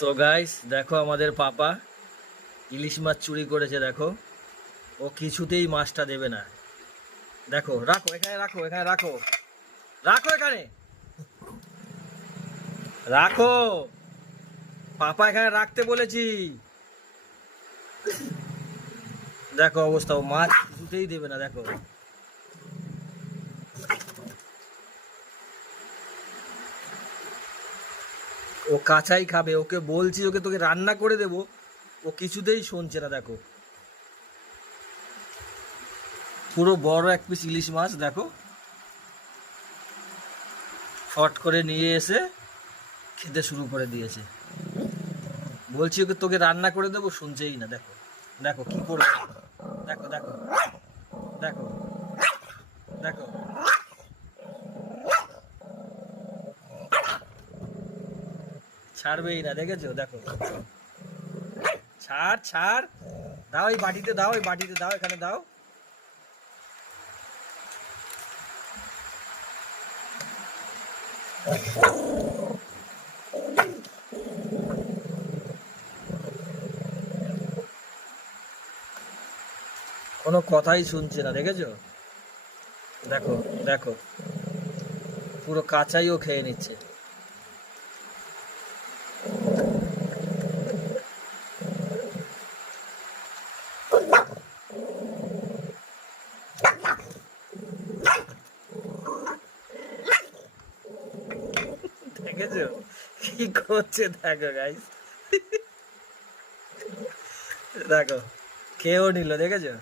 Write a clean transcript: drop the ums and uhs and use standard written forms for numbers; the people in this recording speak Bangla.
তো গাইস দেখো আমাদের পাপা ইলিশ মাছ চুরি করেছে। দেখো ও কিছুতেই মাছটা দেবে না। দেখো রাখো এখানে, রাখো এখানে, রাখো রাখো এখানে, রাখো। পাপা এখানে রাখতে বলেছি। দেখো অবস্থা, ও মাছ কিছুতেই দেবে না। দেখো ও কাঁচাই খাবে, ওকে বলছি ওকে তোকে রান্না করে দেবো, ও কিছুতেই শুনছে না। দেখো পুরো বড় এক পিস ইলিশ মাছ দেখো ফট করে নিয়ে এসে খেতে শুরু করে দিয়েছে। বলছি ওকে তোকে রান্না করে দেবো, শুনছেই না। দেখো দেখো কি করবে, দেখো দেখো দেখো দেখো। ছাড়বেই না, দেখেছো? দেখো ছাড় ছাড়, দাও এই বাটিতে দাও, এই বাটিতে দাও, এখানে দাও। কোনো কথাই শুনছে না, দেখেছো? দেখো দেখো পুরো কাঁচাই ও খেয়ে নিচ্ছে। দেখেছো কি করছে? দেখো গাইস, দেখো খেয়েও নিল, দেখেছো?